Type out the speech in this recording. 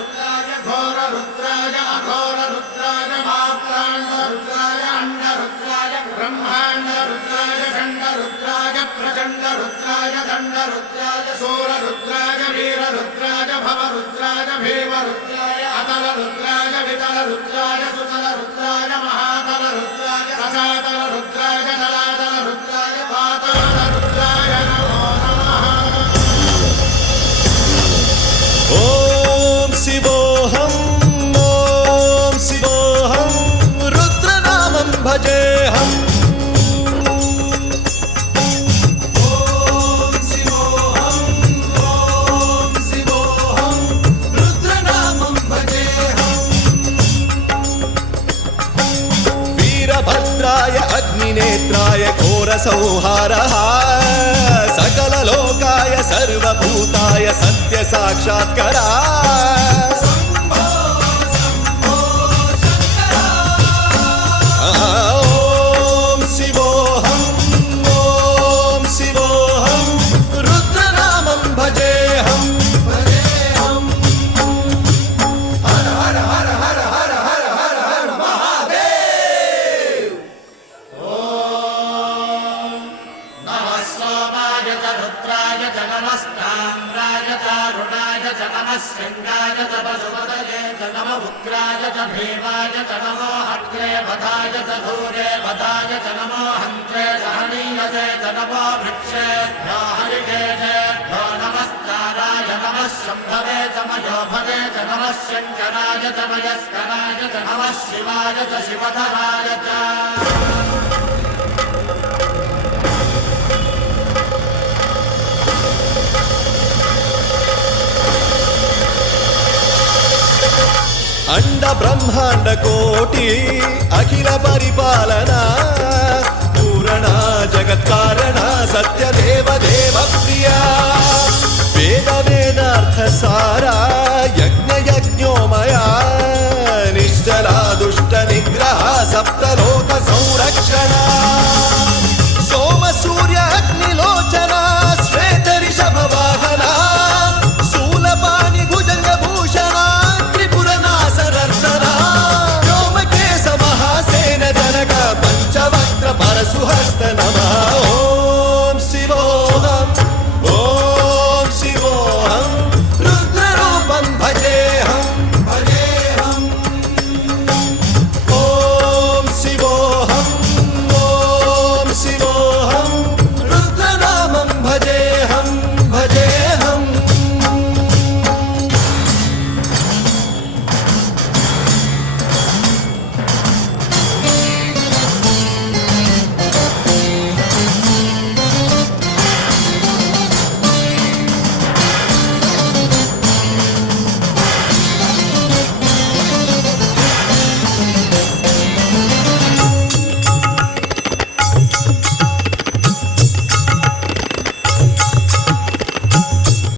रुद्राय घोर रुद्राय अघोर रुद्राय मात्रांड रुद्राय अंड रुद्राय ब्रह्मांड रुद्राय खंड रुद्राय प्रचंड रुद्राय दंड रुद्राय सूर रुद्राय वीर रुद्राय भव रुद्राय भीम रुद्राय अतल रुद्राय वितल रुद्राय सुतल रुद्राय महातल रुद्राय ससातल रुद्राय जलातल रुद्राय पाताल रुद्राय नमो नमः। ओम शिवोऽहं रुद्रनामं भजेऽहम्। वीरभद्राय अग्निनेत्राय घोरसंहारः सकललोकाय सर्वभूताय सत्यसाक्षात्करा। ॐ शिवोऽहं रुद्रनामं भजेऽहम्। हर हर हर हर हर हर हर हर महादेव। नमः सोमाय च रुद्राय च नमस्ताम्राय च अरुणाय च नमः शृङ्गाय च पशुपतये च नमः उग्राय च भीमाय च नमो अग्रे वधाय च धूरे वधाय च नमो हन्त्रे च हनीयसे च नमो वृक्षेभ्यो हरिकेशेभ्यो नमस्काराय नमः शम्भवे च मयोभवे च नमः शङ्कराय च मयस्कराय च नमः शिवाय च शिवधराय च। अंड ब्रह्मांड कोटि अखिल परिपालना पूरणा जगत्कारणा सत्यदेव देव प्रिया वेद वेदार्थ सारा यज्ञ